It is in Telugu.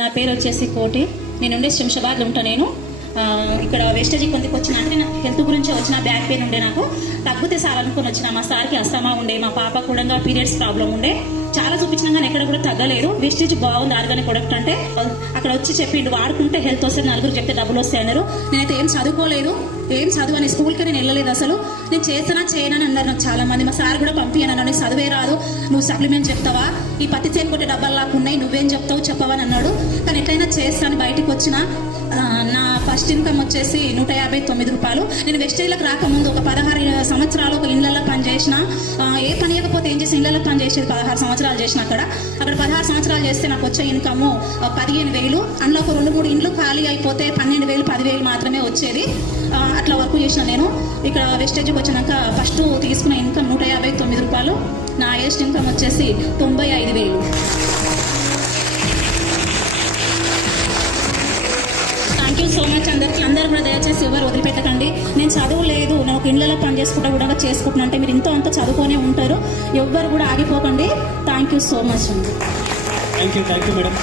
నా పేరు వచ్చేసి కోటి. నేను ఉండే శంషాబాద్లో ఉంటాను. నేను ఇక్కడ వేస్టేజీ కొందికి వచ్చిన అంటే నేను హెల్త్ గురించి వచ్చిన, బ్యాక్ పెయిన్ ఉండే, నాకు తగ్గితే సార్ అనుకుని వచ్చిన. మా సార్కి అస్తమా ఉండే, మా పాప కూడా పీరియడ్స్ ప్రాబ్లం ఉండే, చాలా చూపించినా కానీ ఎక్కడ కూడా తగ్గలేదు. వేస్టేజ్ బాగుంది ఆర్గానిక్ ప్రొడక్ట్ అంటే. అక్కడ వచ్చి చెప్పిండు వాడుకుంటే హెల్త్ వస్తుంది, నలుగురు చెప్తే డబ్బులు వస్తాయి అన్నారు. నేనైతే ఏం చదువుకోలేదు, ఏం చదువు అని స్కూల్కి నేను వెళ్ళలేదు అసలు. నేను చేస్తానా చేయనని అన్నారు నాకు చాలా మంది. మా సార్ కూడా పంపించాను, నీకు చదివే రాదు, నువ్వు సప్లిమెంట్ చెప్తావా, ఈ పత్తి చేను కొట్టే డబ్బాలు లాగా ఉన్నాయి, నువ్వేం చెప్తావు చెప్పవా అని అన్నాడు. కానీ ఎట్లయినా చేస్తాను బయటికి వచ్చిన. నా ఫస్ట్ ఇన్కమ్ వచ్చేసి 159 రూపాయలు. నేను వెస్టేజ్లకు రాకముందు ఒక 16 సంవత్సరాలు ఒక ఇళ్ళల్లో పనిచేసిన. ఏ పని ఇవ్వకపోతే ఏం చేసి ఇళ్ళల్లో పని చేసేది. 16 సంవత్సరాలు చేసిన. అక్కడ 16 సంవత్సరాలు చేస్తే నాకు వచ్చే ఇన్కమ్ 15,000. అందులో ఒక 2-3 ఇండ్లు ఖాళీ అయిపోతే 12,000 10,000 మాత్రమే వచ్చేది. అట్లా వర్క్ చేసిన నేను. ఇక్కడ వెస్టేజ్కి వచ్చినాక ఫస్ట్ తీసుకున్న ఇన్కమ్ 159 రూపాయలు. నా హైయెస్ట్ ఇన్కమ్ వచ్చేసి 95,000. థ్యాంక్ యూ సో మచ్ అందరికీ. అందరూ కూడా దయచేసి ఎవరు వదిలిపెట్టకండి. నేను చదువు లేదు, నేను ఒక ఇళ్ళలో పని చేసుకుంటా కూడా చేసుకుంటున్నా అంటే మీరు ఇంతో అంత చదువుకొనే ఉంటారు. ఎవ్వరు కూడా ఆగిపోకండి. థ్యాంక్ యూ సో మచ్ అండి. Thank you madam.